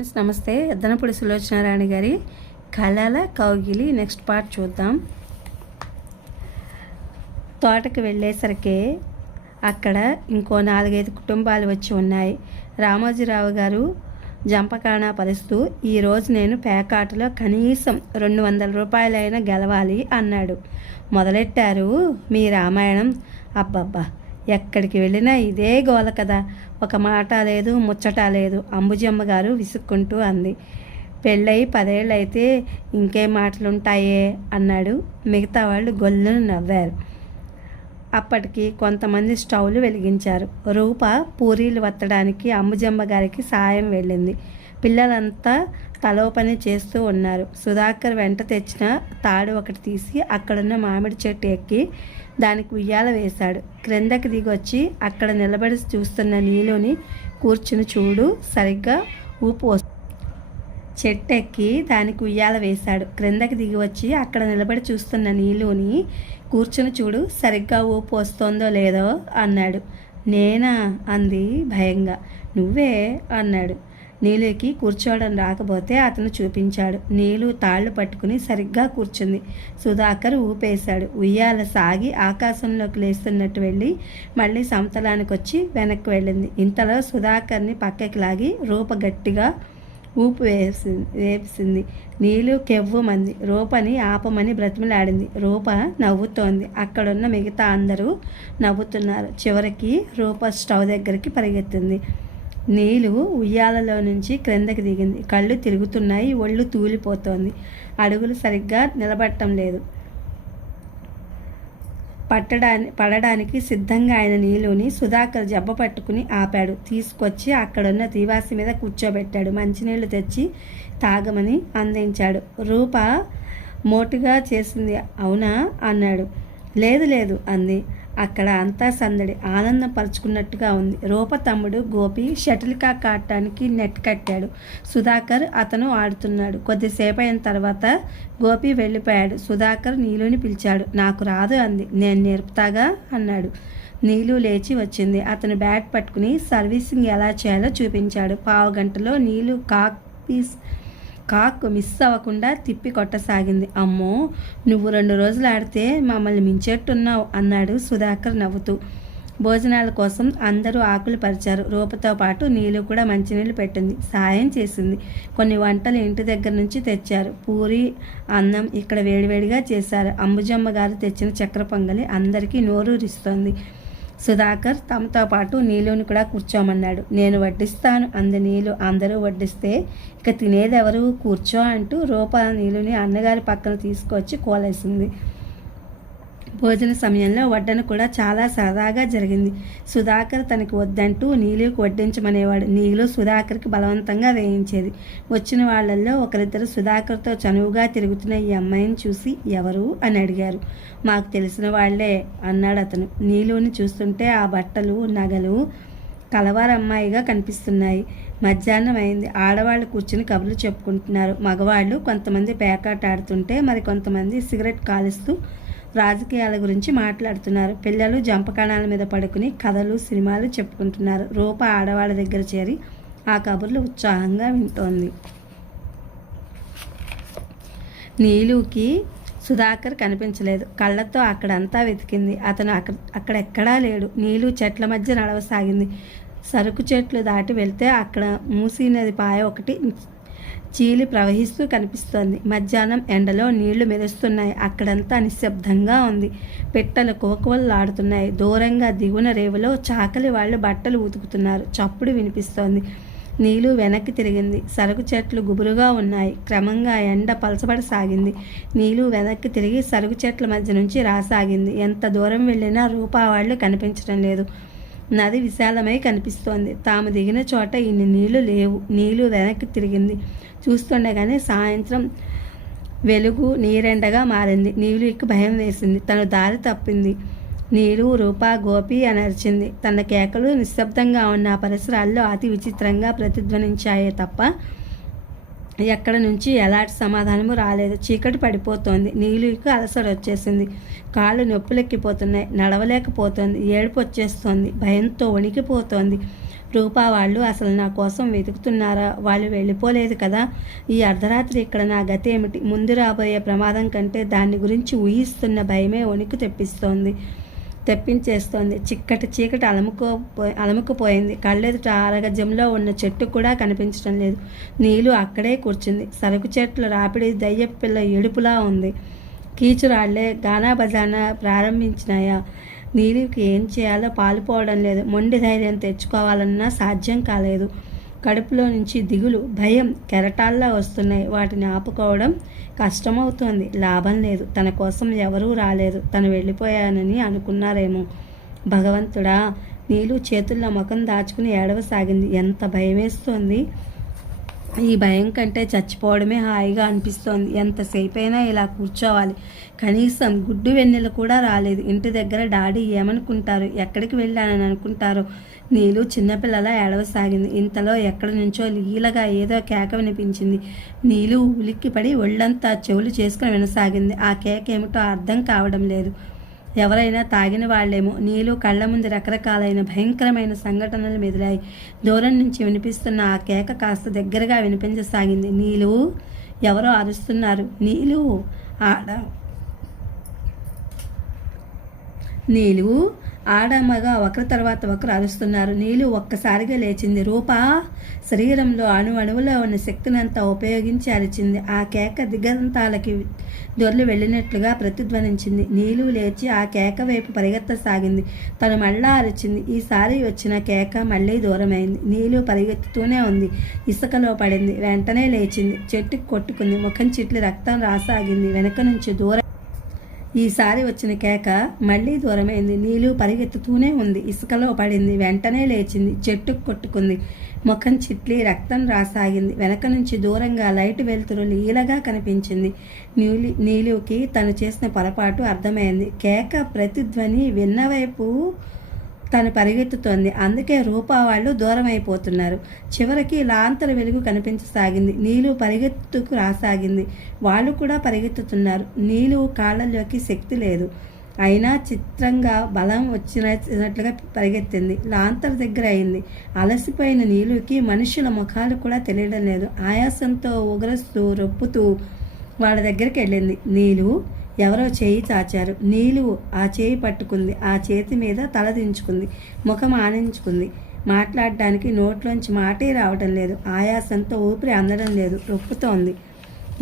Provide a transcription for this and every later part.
Friends నమస్తే. ఎద్దనపూడి సులోచనారాణి గారి కళల కౌగిలి నెక్స్ట్ పార్ట్ చూద్దాం. తోటకి వెళ్ళేసరికి అక్కడ ఇంకో నాలుగైదు కుటుంబాలు వచ్చి ఉన్నాయి. రామోజీరావు గారు జంపకాణ పరుస్తూ ఈరోజు నేను పేకాటలో కనీసం రెండు వందల రూపాయలైనా గెలవాలి అన్నాడు. మొదలెట్టారు మీ రామాయణం? అబ్బబ్బా! ఎక్కడికి వెళ్ళినా ఇదే గోల కదా. ఒక మాట లేదు ముచ్చట లేదు అంబుజమ్మ గారు విసుక్కుంటూ అంది. పెళ్ళయి పదేళ్ళైతే ఇంకే మాటలుంటాయే అన్నాడు. మిగతా వాళ్ళు గొల్లును నవ్వారు. అప్పటికి కొంతమంది స్టవ్లు వెలిగించారు. రూప పూరీలు వత్తడానికి అంబుజమ్మ గారికి సాయం వెళ్ళింది. పిల్లలంతా తలో పని చేస్తూ ఉన్నారు. సుధాకర్ వెంట తెచ్చిన తాడు ఒకటి తీసి అక్కడున్న మామిడి చెట్టు ఎక్కి దానికి ఉయ్యాల వేశాడు. క్రిందకి దిగొచ్చి అక్కడ నిలబడి చూస్తున్న నీలోని కూర్చుని చూడు సరిగ్గా ఊపు చెట్టు ఎక్కి దానికి ఉయ్యాల వేశాడు. క్రిందకి దిగి వచ్చి అక్కడ నిలబడి చూస్తున్న నీలుని కూర్చుని చూడు సరిగ్గా ఊపు వస్తోందో లేదో అన్నాడు. నేనా? అంది భయంగా. నువ్వే? అన్నాడు. నీలుకి కూర్చోవడం రాకపోతే అతను చూపించాడు. నీలు తాళ్ళు పట్టుకుని సరిగ్గా కూర్చుంది. సుధాకర్ ఊపేశాడు. ఉయ్యాల సాగి ఆకాశంలోకి లేస్తున్నట్టు వెళ్ళి మళ్ళీ సమతలానికి వచ్చి వెనక్కి వెళ్ళింది. ఇంతలో సుధాకర్ని పక్కకి లాగి రూప గట్టిగా ఊపు వేసింది వేసింది నీళ్ళు కెవ్వమంది రూపని ఆపమని బ్రతిమలాడింది. రూప నవ్వుతోంది. అక్కడున్న మిగతా అందరూ నవ్వుతున్నారు. చివరికి రూప స్టవ్ దగ్గరికి పరిగెత్తింది. నీళ్ళు ఉయ్యాలలో నుంచి క్రిందకి దిగింది. కళ్ళు తిరుగుతున్నాయి ఒళ్ళు తూలిపోతోంది. అడుగులు సరిగ్గా నిలబడటం లేదు. పట్టడాని పడడానికి సిద్ధంగా ఆయన నీలుని సుధాకర్ జబ్బ పట్టుకుని ఆపాడు. తీసుకొచ్చి అక్కడున్న తీవాసి మీద కూర్చోబెట్టాడు. మంచినీళ్ళు తెచ్చి తాగమని అందించాడు. రూప మోటుగా చేసింది. అవునా? అన్నాడు. లేదు లేదు అంది. అక్కడ అంతా సందడి ఆనందం పరుచుకున్నట్టుగా ఉంది. రూప తమ్ముడు గోపి షటిల్ కాక్ ఆడటానికి నెట్ కట్టాడు. సుధాకర్ అతను ఆడుతున్నాడు. కొద్దిసేపు అయిన తర్వాత గోపి వెళ్ళిపోయాడు. సుధాకర్ నీలుని పిలిచాడు. నాకు రాదు అంది. నేను నేర్పుతాగా? అన్నాడు. నీలు లేచి వచ్చింది. అతను బ్యాట్ పట్టుకుని సర్వీసింగ్ ఎలా చేయాలో చూపించాడు. పావు గంటలో నీలు కాక్ పీస్ కాక్ మిస్ అవ్వకుండా తిప్పి కొట్టసాగింది. అమ్మో నువ్వు రెండు రోజులు ఆడితే మమ్మల్ని మించేట్టున్నావు అన్నాడు సుధాకర్ నవ్వుతూ. భోజనాల కోసం అందరూ ఆకులు పరిచారు. రూపతో పాటు నీళ్ళు కూడా మంచినీళ్ళు పెట్టింది. సాయం చేసింది. కొన్ని వంటలు ఇంటి దగ్గర నుంచి తెచ్చారు. పూరి అన్నం ఇక్కడ వేడివేడిగా చేశారు. అంబుజమ్మ గారు తెచ్చిన చక్ర పొంగలి అందరికీ నోరూరిస్తోంది. సుధాకర్ తమతో పాటు నీలుని కూడా కూర్చోమన్నాడు. నేను వడ్డిస్తాను. అంది నీళ్ళు అందరూ వడ్డిస్తే ఇక తినేదెవరు? కూర్చో అంటూ రూప నీలుని అన్నగారి పక్కన తీసుకొచ్చి కోలేసింది. భోజన సమయంలో వడ్డన కూడా చాలా సరదాగా జరిగింది. సుధాకర్ తనకి వద్దంటూ నీలుకి వడ్డించమనేవాడు. నీలు సుధాకర్కి బలవంతంగా వేయించేది. వచ్చిన వాళ్ళల్లో ఒకరిద్దరు సుధాకర్తో చనువుగా తిరుగుతున్న ఈ అమ్మాయిని చూసి ఎవరు అని అడిగారు. మాకు తెలిసిన వాళ్ళే అన్నాడు అతను. నీలుని చూస్తుంటే ఆ బట్టలు నగలు కలవారమ్మాయిగా కనిపిస్తున్నాయి. మధ్యాహ్నం అయింది. ఆడవాళ్ళు కూర్చుని కబుర్లు చెప్పుకుంటున్నారు. మగవాళ్ళు కొంతమంది పేకాట ఆడుతుంటే మరి కొంతమంది సిగరెట్ కాలుస్తూ రాజకీయాల గురించి మాట్లాడుతున్నారు. పిల్లలు జంపకణాల మీద పడుకుని కథలు సినిమాలు చెప్పుకుంటున్నారు. రూప ఆడవాళ్ళ దగ్గర చేరి ఆ కబుర్లు ఉత్సాహంగా వింటోంది. నీలుకి సుధాకర్ కనిపించలేదు. కళ్ళతో అక్కడంతా వెతికింది. అతను అక్కడ అక్కడెక్కడా లేడు. నీళ్ళు చెట్ల మధ్య నడవసాగింది. సరుకు చెట్లు దాటి వెళ్తే అక్కడ మూసీ నది పాయ ఒకటి చీలి ప్రవహిస్తూ కనిపిస్తోంది. మధ్యాహ్నం ఎండలో నీళ్ళు మెరుస్తున్నాయి. అక్కడంతా నిశ్శబ్దంగా ఉంది. పిట్టలు కోకవల్లాడుతున్నాయి. దూరంగా దిగున రేవులో చాకలి వాళ్ళు బట్టలు ఉతుకుతున్నారు. చప్పుడు వినిపిస్తోంది. నీళ్ళు వెనక్కి తిరిగింది. సరుకు చెట్లు గుబురుగా ఉన్నాయి. క్రమంగా ఎండ పలచబడసాగింది. నీళ్ళు వెనక్కి తిరిగి సరుకు చెట్ల మధ్య నుంచి రాసాగింది. ఎంత దూరం వెళ్ళినా రూపా వాళ్ళు కనిపించడం లేదు. నది విశాలమై కనిపిస్తోంది. తాము దిగిన చోట ఇన్ని నీళ్ళు లేవు. నీళ్ళు వెనక్కి తిరిగింది. చూస్తుండగానే సాయంత్రం వెలుగు నీరెండగా మారింది. నీలుకి భయం వేసింది. తను దారి తప్పింది. నీరు రూప గోపి అని అరిచింది. తన కేకలు నిశ్శబ్దంగా ఉన్న పరిసరాల్లో అతి విచిత్రంగా ప్రతిధ్వనించాయే తప్ప ఎక్కడ నుంచి ఎలాంటి సమాధానము రాలేదు. చీకటి పడిపోతోంది. నీలుకి అలసట వచ్చేసింది. కాళ్ళు నొప్పులెక్కిపోతున్నాయి. నడవలేకపోతోంది. ఏడుపు వచ్చేస్తోంది. భయంతో వణికిపోతోంది. రూపా వాళ్ళు అసలు నా కోసం వెతుకుతున్నారా? వాళ్ళు వెళ్ళిపోలేదు కదా? ఈ అర్ధరాత్రి ఇక్కడ నా గతి ఏమిటి ముందు రాబోయే ప్రమాదం కంటే దాని గురించి ఊహిస్తున్న భయమే వణికి తెప్పిస్తోంది. తెప్పించేస్తోంది. చిక్కటి చీకటి అలముకోపో అలముకుపోయింది. కళ్ళెదుట అరగజంలో ఉన్న చెట్టు కూడా కనిపించడం లేదు. నీళ్ళు అక్కడే కూర్చుంది. సరుకు చెట్లు రాపిడి దయ్య పిల్ల ఏడుపులా ఉంది. కీచురాళ్ళే గానా బజానా ప్రారంభించినాయా? నీలికి ఏం చేయాలో పాలుపోవడం లేదు. మొండి ధైర్యం తెచ్చుకోవాలన్నా సాధ్యం కాలేదు. కడుపులో నుంచి దిగులు భయం కెరటాల్లా వస్తున్నాయి. వాటిని ఆపుకోవడం కష్టమవుతోంది. లాభం లేదు. తన కోసం ఎవరూ రాలేదు. తను వెళ్ళిపోయానని అనుకున్నారేమో. భగవంతుడా నీళ్ళు చేతుల్లో ముఖం దాచుకుని ఏడవసాగింది. ఎంత భయమేస్తోంది. ఈ భయం కంటే చచ్చిపోవడమే హాయిగా అనిపిస్తోంది. ఎంతసేపు అయినా ఇలా కూర్చోవాలి. కనీసం గుడ్డు వెన్నెల కూడా రాలేదు. ఇంటి దగ్గర డాడీ ఏమనుకుంటారు? ఎక్కడికి వెళ్ళానని అనుకుంటారో? నీళ్ళు చిన్నపిల్లల ఏడవసాగింది. ఇంతలో ఎక్కడి నుంచో లీలగా ఏదో కేక వినిపించింది. నీళ్ళు ఉలిక్కిపడి ఒళ్ళంతా చెవులు చేసుకుని వినసాగింది. ఆ కేక ఏమిటో అర్థం కావడం లేదు. ఎవరైనా తాగిన వాళ్ళేమో నీళ్ళు కళ్ళ ముందు రకరకాలైన భయంకరమైన సంఘటనలు మెదిలాయి. దూరం నుంచి వినిపిస్తున్న ఆ కేక కాస్త దగ్గరగా వినిపించసాగింది. నీళ్ళు ఎవరో అరుస్తున్నారు. నీళ్ళు ఆడ. నీళ్ళు ఆడమగ ఒకరి తర్వాత ఒకరు అరుస్తున్నారు. నీళ్ళు ఒక్కసారిగా లేచింది. రూపా శరీరంలో అణు అణువులో ఉన్న శక్తిని అంతా ఉపయోగించి అరిచింది. ఆ కేక దిగంతాలకి దొర్లు వెళ్ళినట్లుగా ప్రతిధ్వనించింది. నీళ్ళు లేచి ఆ కేక వైపు పరిగెత్తసాగింది. తను మళ్ళా అరిచింది. ఈసారి వచ్చిన కేక మళ్ళీ దూరమైంది. నీళ్ళు పరిగెత్తుతూనే ఉంది. ఇసుకలో పడింది. వెంటనే లేచింది. చెట్టుకు కొట్టుకుంది. ముఖం చిట్లు రక్తం రాసాగింది. వెనక నుంచి దూరం ఈసారి వచ్చిన కేక మళ్ళీ దూరమైంది. నీళ్ళు పరిగెత్తుతూనే ఉంది. ఇసుకలో పడింది. వెంటనే లేచింది. చెట్టుకు కొట్టుకుంది. ముఖం చిట్లి రక్తం రాసాగింది. వెనక నుంచి దూరంగా లైట్ వెలుతురు లీలగా కనిపించింది. నీలి నీలుకి తను చేసిన పొరపాటు అర్థమైంది. కేక ప్రతిధ్వని విన్నవైపు తను పరిగెత్తుతోంది. అందుకే రూపా వాళ్ళు దూరం అయిపోతున్నారు. చివరికి లాంతర వెలుగు కనిపించసాగింది. నీళ్ళు పరిగెత్తుకు రాసాగింది. వాళ్ళు కూడా పరిగెత్తుతున్నారు. నీళ్ళు కాళ్ళలోకి శక్తి లేదు. అయినా చిత్రంగా బలం వచ్చినట్లుగా పరిగెత్తింది. లాంతర్ దగ్గర అయింది. అలసిపోయిన నీళ్ళుకి మనుషుల ముఖాలు కూడా తెలియడం లేదు. ఆయాసంతో ఉగరస్తూ రొప్పుతూ వాళ్ళ దగ్గరికి వెళ్ళింది. నీళ్ళు ఎవరో చేయి చాచారు. నీలు ఆ చేయి పట్టుకుంది. ఆ చేతి మీద తల దించుకుంది. ముఖం ఆనించుకుంది. మాట్లాడడానికి నోట్లోంచి మాటే రావటం లేదు. ఆయాసంతో ఊపిరి అందడం లేదు. రొప్పుతోంది.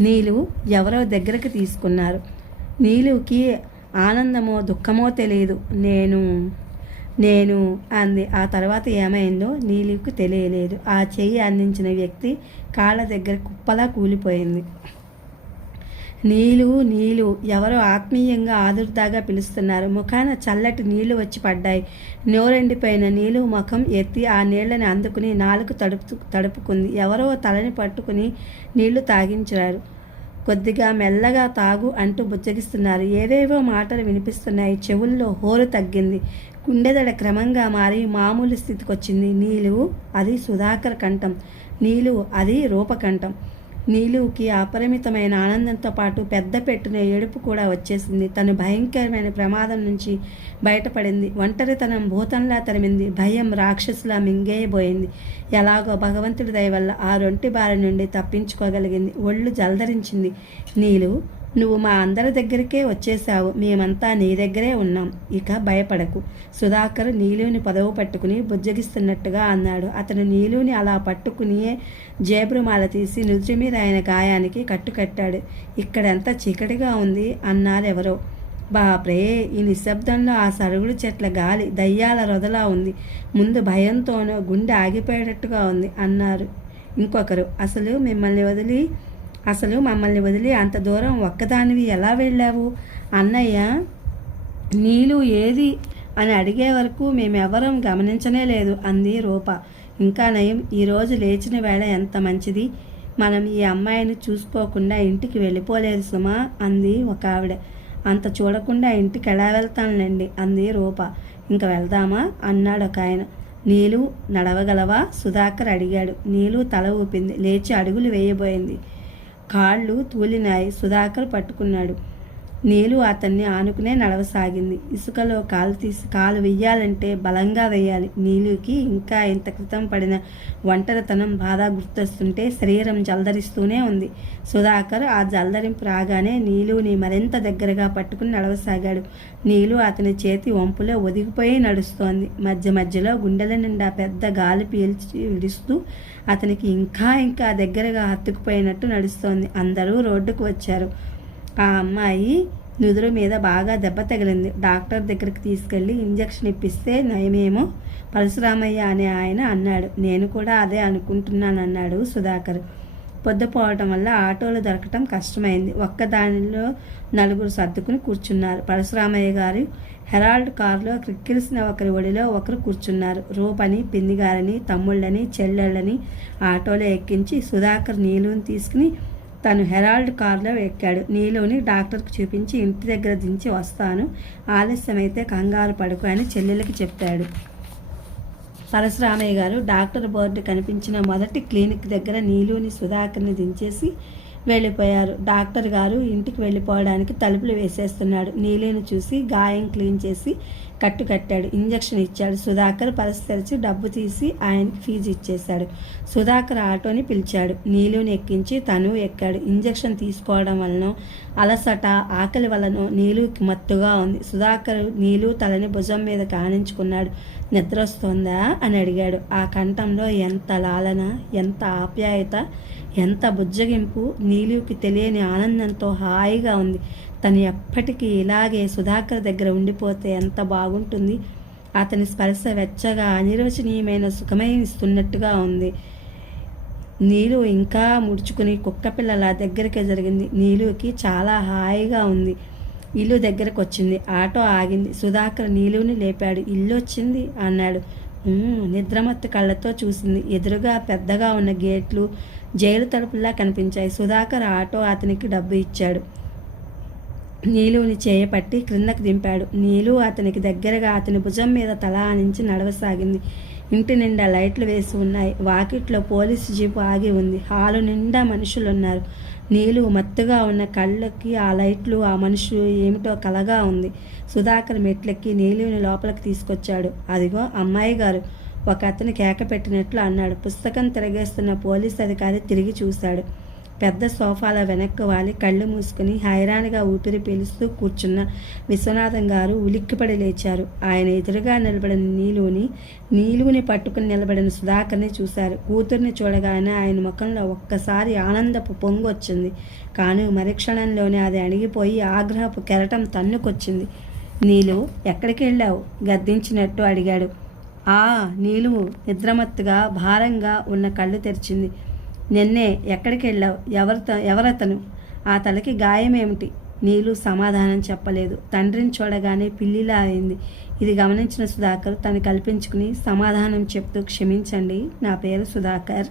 నీలు ఎవరో దగ్గరకు తీసుకున్నారు. నీలుకి ఆనందమో దుఃఖమో తెలియదు నేను నేను అంది. ఆ తర్వాత ఏమైందో నీలుకు తెలియలేదు. ఆ చెయ్యి అందించిన వ్యక్తి కాళ్ళ దగ్గర కుప్పలా కూలిపోయింది. నీళ్ళు నీళ్ళు ఎవరో ఆత్మీయంగా ఆదుర్దాగా పిలుస్తున్నారు. ముఖాన చల్లటి నీళ్ళు వచ్చి పడ్డాయి. నోరెండిపోయిన నీళ్ళు ముఖం ఎత్తి ఆ నీళ్ళని అందుకుని నాలుగు తడుపు తడుపుకుంది. ఎవరో తలని పట్టుకుని నీళ్ళు తాగించారు. కొద్దిగా మెల్లగా తాగు అంటూ బుజ్జగిస్తున్నారు. ఏవేవో మాటలు వినిపిస్తున్నాయి. చెవుల్లో హోరు తగ్గింది. గుండెదడ క్రమంగా మారి మామూలు స్థితికి వచ్చింది నీళ్ళు అది సుధాకర్ కంఠం. నీళ్ళు అది రూపకంఠం. నీలుకి అపరిమితమైన ఆనందంతో పాటు పెద్ద పెట్టిన ఏడుపు కూడా వచ్చేసింది. తను భయంకరమైన ప్రమాదం నుంచి బయటపడింది. ఒంటరితనం భూతంలా తరిమింది. భయం రాక్షసులా మింగేయబోయింది. ఎలాగో భగవంతుడి దయ వల్ల ఆ రొంటి బారి నుండి తప్పించుకోగలిగింది. ఒళ్ళు జలధరించింది నీలు నువ్వు మా అందరి దగ్గరికే వచ్చేశావు. మేమంతా నీ దగ్గరే ఉన్నాం. ఇక భయపడకు. సుధాకర్ నీలుని పదవు పట్టుకుని బుజ్జగిస్తున్నట్టుగా అన్నాడు. అతను నీలుని అలా పట్టుకునియే జేబురుమాల తీసి నుదుటి మీద ఆయన గాయానికి కట్టుకట్టాడు ఇక్కడంతా చీకటిగా ఉంది అన్నారెవరో. బాప్రే ఈ నిశ్శబ్దంలో ఆ సరుగుడు చెట్ల గాలి దయ్యాల రొదలా ఉంది. ముందు భయంతోనో గుండె ఆగిపోయేటట్టుగా ఉంది అన్నారు ఇంకొకరు. అసలు మిమ్మల్ని వదిలి అసలు మమ్మల్ని వదిలి అంత దూరం ఒక్కదానివి ఎలా వెళ్ళావు? అన్నయ్య నీళ్ళు ఏది? అని అడిగే వరకు మేమెవరం గమనించనే లేదు అంది రూప. ఇంకా నయం ఈరోజు లేచిన వేళ ఎంత మంచిది? మనం ఈ అమ్మాయిని చూసుకోకుండా ఇంటికి వెళ్ళిపోలేదు సుమా అంది ఒక ఆవిడ. అంత చూడకుండా ఇంటికి ఎలా వెళ్తానులేండి అంది రూప. ఇంక వెళ్దామా? అన్నాడు ఒక ఆయన. నీలు నడవగలవా? సుధాకర్ అడిగాడు. నీలు తల ఊపింది. లేచి అడుగులు వేయబోయింది. కాళ్ళు తూలినాయి. సుధాకర్ పట్టుకున్నాడు. నీలు అతన్ని ఆనుకునే నడవసాగింది. ఇసుకలో కాలు తీసి కాలు వెయ్యాలంటే బలంగా వేయాలి నీలుకి ఇంకా ఇంత క్రితం పడిన ఒంటరితనం బాధ గుర్తొస్తుంటే శరీరం జలదరిస్తూనే ఉంది. సుధాకర్ ఆ జల్దరింపు రాగానే నీలుని మరింత దగ్గరగా పట్టుకుని నడవసాగాడు. నీలు అతని చేతి వంపులో ఒదిగిపోయి నడుస్తోంది. మధ్య మధ్యలో గుండెల నిండా పెద్ద గాలి పీల్చి విడుస్తూ అతనికి ఇంకా ఇంకా దగ్గరగా హత్తుకుపోయినట్టు నడుస్తోంది. అందరూ రోడ్డుకు వచ్చారు. ఆ అమ్మాయి నుదురు మీద బాగా దెబ్బ తగిలింది. డాక్టర్ దగ్గరికి తీసుకెళ్ళి ఇంజక్షన్ ఇప్పిస్తే నయమేమో పరశురామయ్య అనే ఆయన అన్నాడు. నేను కూడా అదే అనుకుంటున్నాను అన్నాడు సుధాకర్. పొద్దుపోవటం వల్ల ఆటోలు దొరకటం కష్టమైంది. ఒక్క దానిలో నలుగురు సర్దుకుని కూర్చున్నారు. పరశురామయ్య గారు హెరాల్డ్ కారులో క్రిక్కిల్సిన ఒకరి ఒడిలో ఒకరు కూర్చున్నారు. రూపని పిందిగారని తమ్ముళ్ళని చెల్లెళ్ళని ఆటోలో ఎక్కించి సుధాకర్ నీళ్ళని తీసుకుని తను హెరాల్డ్ కారులో ఎక్కాడు. నీలోని డాక్టర్కి చూపించి ఇంటి దగ్గర దించి వస్తాను. ఆలస్యమైతే కంగారు పడుకు అని చెల్లెలకి చెప్పాడు. పరశురామయ్య గారు డాక్టర్ బోర్డు కనిపించిన మొదటి క్లినిక్ దగ్గర నీలుని సుధాకర్ని దించేసి వెళ్ళిపోయారు. డాక్టర్ గారు ఇంటికి వెళ్ళిపోవడానికి తలుపులు వేసేస్తున్నాడు. నీలిని చూసి గాయం క్లీన్ చేసి కట్టు కట్టాడు ఇంజక్షన్ ఇచ్చాడు. సుధాకర్ పరస్ తెరిచి డబ్బు తీసి ఆయనకి ఫీజు ఇచ్చేశాడు. సుధాకర్ ఆటోని పిలిచాడు. నీలుని ఎక్కించి తను ఎక్కాడు. ఇంజక్షన్ తీసుకోవడం వలన అలసట ఆకలి వలన నీలుకి మత్తుగా ఉంది. సుధాకర్ నీలు తలని భుజం మీద కానించుకున్నాడు. నిద్ర వస్తుందా అని అడిగాడు. ఆ కంఠంలో ఎంత లాలన ఎంత ఆప్యాయత ఎంత బుజ్జగింపు నీలుకి తెలియని ఆనందంతో హాయిగా ఉంది. తను ఎప్పటికీ ఇలాగే సుధాకర్ దగ్గర ఉండిపోతే ఎంత బాగుంటుంది. అతని స్పర్శ వెచ్చగా అనిరోచనీయమైన సుఖమేమిస్తున్నట్టుగా ఉంది. నీలు ఇంకా ముడుచుకుని కుక్కపిల్లల దగ్గరికి జరిగింది. నీలుకి చాలా హాయిగా ఉంది. ఇల్లు దగ్గరకు వచ్చింది ఆటో ఆగింది. సుధాకర్ నీలుని లేపాడు. ఇల్లు వచ్చింది అన్నాడు నిద్రమత్తు కళ్ళతో చూసింది. ఎదురుగా పెద్దగా ఉన్న గేట్లు జైలు తలుపుల్లా కనిపించాయి. సుధాకర్ ఆటో అతనికి డబ్బు ఇచ్చాడు. నీలుని చేయపట్టి క్రిందకు దింపాడు. నీలు అతనికి దగ్గరగా అతని భుజం మీద తల ఆనించి నడవసాగింది. ఇంటి నిండా లైట్లు వేసి ఉన్నాయి. వాకిట్లో పోలీసు జీపు ఆగి ఉంది. హాలు నిండా మనుషులు ఉన్నారు నీలు మత్తుగా ఉన్న కళ్ళకి ఆ లైట్లు ఆ మనుషులు ఏమిటో కలగా ఉంది. సుధాకర్ మెట్లెక్కి నీలుని లోపలికి తీసుకొచ్చాడు. అదిగో అమ్మాయి గారు. ఒక అతను కేక పెట్టినట్లు అన్నాడు. పుస్తకం తిరగేస్తున్న పోలీస్ అధికారి తిరిగి చూశాడు. పెద్ద సోఫాల వెనక్కు వాలి కళ్ళు మూసుకుని హైరాణిగా ఊపిరి పీలుస్తూ కూర్చున్న విశ్వనాథం గారు ఉలిక్కిపడి లేచారు. ఆయన ఎదురుగా నిలబడిన నీలుని నీలుని పట్టుకుని నిలబడిన సుధాకర్ని చూశారు. కూతుర్ని చూడగానే ఆయన ముఖంలో ఒక్కసారి ఆనందపు పొంగు వచ్చింది కానీ మరుక్షణంలోనే అది అణిగిపోయి ఆగ్రహపు కెరటం తన్నుకొచ్చింది. నీలు ఎక్కడికి వెళ్ళావు? గద్దించినట్టు అడిగాడు. ఆ నీలువు నిద్రమత్తుగా భారంగా ఉన్న కళ్ళు తెరిచింది. నిన్నే ఎక్కడికి వెళ్ళావు ఎవరిత ఎవరతను? ఆ తలకి గాయమేమిటి? నీలు సమాధానం చెప్పలేదు. తండ్రిని చూడగానే పిల్లిలా అయింది. ఇది గమనించిన సుధాకర్ తను కల్పించుకుని సమాధానం చెప్తూ క్షమించండి నా పేరు సుధాకర్.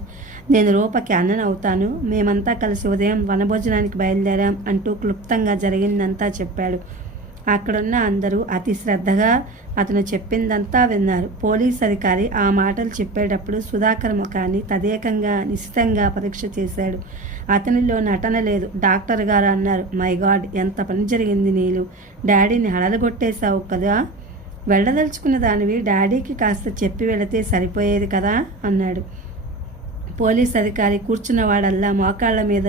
నేను రూపకి అన్నను అవుతాను. మేమంతా కలిసి ఉదయం వనభోజనానికి బయలుదేరాం అంటూ క్లుప్తంగా జరిగిందంతా చెప్పాడు. అక్కడున్న అందరూ అతి శ్రద్ధగా అతను చెప్పిందంతా విన్నారు. పోలీస్ అధికారి ఆ మాటలు చెప్పేటప్పుడు సుధాకర్ ముఖాన్ని తదేకంగా నిశ్చితంగా పరీక్ష చేశాడు. అతనిలో నటన లేదు. డాక్టర్ గారు అన్నారు మై గాడ్ ఎంత పని జరిగింది నీళ్ళు డాడీని హడలగొట్టేశావు కదా. వెళ్ళదలుచుకున్న దానివి డాడీకి కాస్త చెప్పి వెళితే సరిపోయేది కదా అన్నాడు. పోలీస్ అధికారి కూర్చున్నవాడల్లా మోకాళ్ళ మీద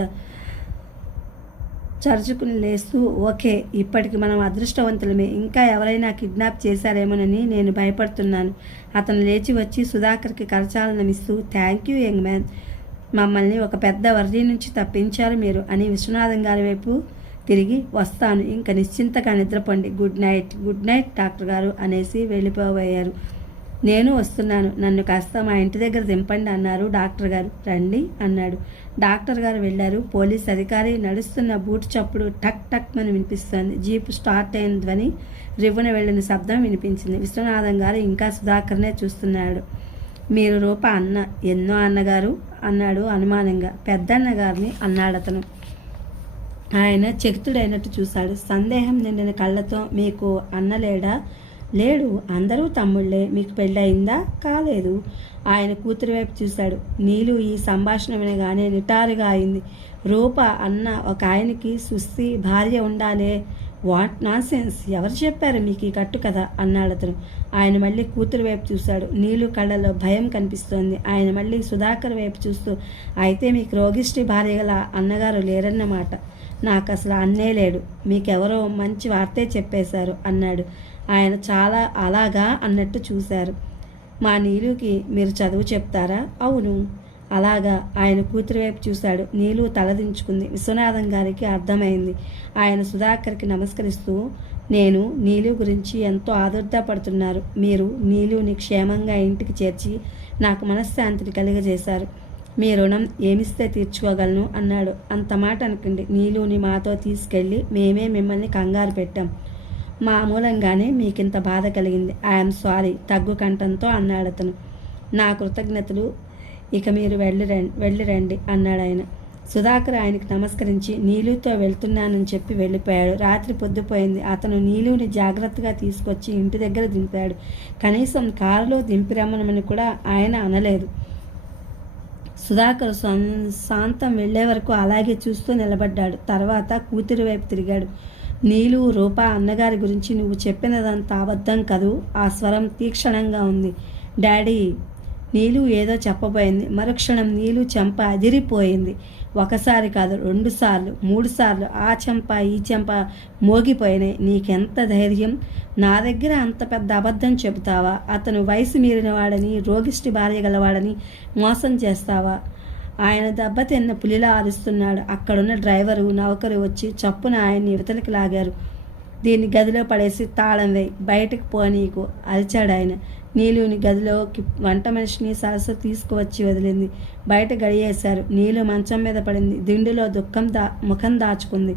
చరుచుకుని లేస్తూ ఓకే ఇప్పటికి మనం అదృష్టవంతులమే. ఇంకా ఎవరైనా కిడ్నాప్ చేశారేమోనని నేను భయపడుతున్నాను. అతను లేచి వచ్చి సుధాకర్కి కరచాలనమిస్తూ థ్యాంక్ యూ యంగ్ మ్యాన్. మమ్మల్ని ఒక పెద్ద వర్రీ నుంచి తప్పించారు మీరు అని విశ్వనాథం గారి వైపు తిరిగి వస్తాను. ఇంకా నిశ్చింతగా నిద్రపండి. Good night. Good night doctor గారు అనేసి వెళ్ళిపోబోయారు నేను వస్తున్నాను. నన్ను కాస్త మా ఇంటి దగ్గర దింపండి అన్నారు డాక్టర్ గారు. రండి అన్నాడు. డాక్టర్ గారు వెళ్ళారు. పోలీస్ అధికారి నడుస్తున్న బూట్ చప్పుడు టక్ టక్ అని వినిపిస్తోంది. జీపు స్టార్ట్ అయిన ధ్వని రివ్వున వెళ్ళిన శబ్దం వినిపించింది. విశ్వనాథం గారు ఇంకా సుధాకర్నే చూస్తున్నాడు. మీరు రూప అన్న ఎన్నో అన్నగారు? అన్నాడు అనుమానంగా. పెద్దన్న గారిని అన్నాడు అతను ఆయన చకితుడైనట్టు చూశాడు. సందేహం నిండిన కళ్ళతో మీకు అన్నలేడా లేడు అందరూ తమ్ముళ్ళే మీకు పెళ్ళయిందా? కాలేదు. ఆయన కూతురు వైపు చూశాడు. నీలు ఈ సంభాషణ వినగానే నిటారుగా అయింది. రూప అన్న ఒక ఆయనకి సుస్తి భార్య ఉండాలే. What nonsense! ఎవరు చెప్పారు మీకు ఈ కట్టు కదా అన్నాడు అతను. ఆయన మళ్ళీ కూతురు వైపు చూశాడు. నీళ్ళు కళ్ళలో భయం కనిపిస్తోంది. ఆయన మళ్ళీ సుధాకర్ వైపు చూస్తూ అయితే మీకు రోగిష్టి భార్య గల అన్నగారు లేరన్నమాట. నాకు అసలు అన్నే లేడు. మీకెవరో మంచి వార్తే చెప్పేశారు అన్నాడు. ఆయన చాలా అలాగా అన్నట్టు చూశారు. మా నీలుకి మీరు చదువు చెప్తారా? అవును. అలాగా ఆయన కూతురు వైపు చూశాడు. నీలు తలదించుకుంది విశ్వనాథం గారికి అర్థమైంది. ఆయన సుధాకర్కి నమస్కరిస్తూ నేను నీలు గురించి ఎంతో ఆదుర్దపడుతున్నారు మీరు నీలుని క్షేమంగా ఇంటికి చేర్చి నాకు మనశ్శాంతిని కలిగజేశారు. మీ రుణం ఏమిస్తే తీర్చుకోగలను అన్నాడు. అంత మాట అనకండి. నీలుని మాతో తీసుకెళ్ళి మేమే మిమ్మల్ని కంగారు పెట్టాం. మా మూలంగానే మీకింత బాధ కలిగింది. ఐఎమ్ సారీ తగ్గు కంఠంతో అన్నాడు అతను. నా కృతజ్ఞతలు ఇక మీరు వెళ్ళి రండి వెళ్ళి రండి అన్నాడు ఆయన. సుధాకర్ ఆయనకు నమస్కరించి నీలుతో వెళ్తున్నానని చెప్పి వెళ్ళిపోయాడు. రాత్రి పొద్దుపోయింది. అతను నీలుని జాగ్రత్తగా తీసుకొచ్చి ఇంటి దగ్గర దింపాడు. కనీసం కారులో దింపిరమ్మనమని కూడా ఆయన అనలేదు. సుధాకర్ శాంతం వెళ్ళే వరకు అలాగే చూస్తూ నిలబడ్డాడు. తర్వాత కూతురు వైపు తిరిగాడు. నీలు రూప అన్నగారి గురించి నువ్వు చెప్పినదంతా అబద్ధం కదూ? ఆ స్వరం తీక్షణంగా ఉంది. డాడీ నీలు ఏదో చెప్పబోయింది. మరుక్షణం నీలు చెంప అదిరిపోయింది. ఒకసారి కాదు రెండుసార్లు మూడుసార్లు ఆ చెంప ఈ చెంప మోగిపోయినాయి. నీకెంత ధైర్యం? నా దగ్గర అంత పెద్ద అబద్ధం చెబుతావా? అతను వయసు మీరిన వాడని రోగిష్టి భార్య గలవాడని మోసం చేస్తావా? ఆయన దెబ్బతిన్న పులిలా అరుస్తున్నాడు అక్కడున్న డ్రైవరు నౌకరు వచ్చి చప్పున ఆయన్ని యువతలకి లాగారు. దీన్ని గదిలో పడేసి తాళం వేయి బయటకు పోనీకు అరిచాడు ఆయన. నీలుని గదిలోకి వంట మనిషిని సరస్సు తీసుకువచ్చి వదిలింది. బయట గడియేశారు. నీలు మంచం మీద పడింది. దిండులో దుఃఖం దా ముఖం దాచుకుంది.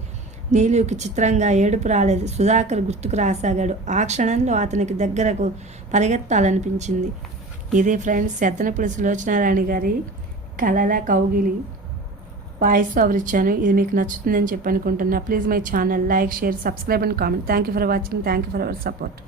నీలుకి చిత్రంగా ఏడుపు రాలేదు. సుధాకర్ గుర్తుకు రాసాగాడు. ఆ క్షణంలో అతనికి దగ్గరకు పరిగెత్తాలనిపించింది. ఇదే ఫ్రెండ్స్ ఎత్తనప్పుడు సులోచనారాణి గారి కలల కౌగిలి వాయిస్ ఓవర్ ఇచ్చాను. ఇది మీకు నచ్చుతుందని చెప్పి అనుకుంటున్నా. Please my channel like share subscribe and comment. Thank you for watching thank you for our support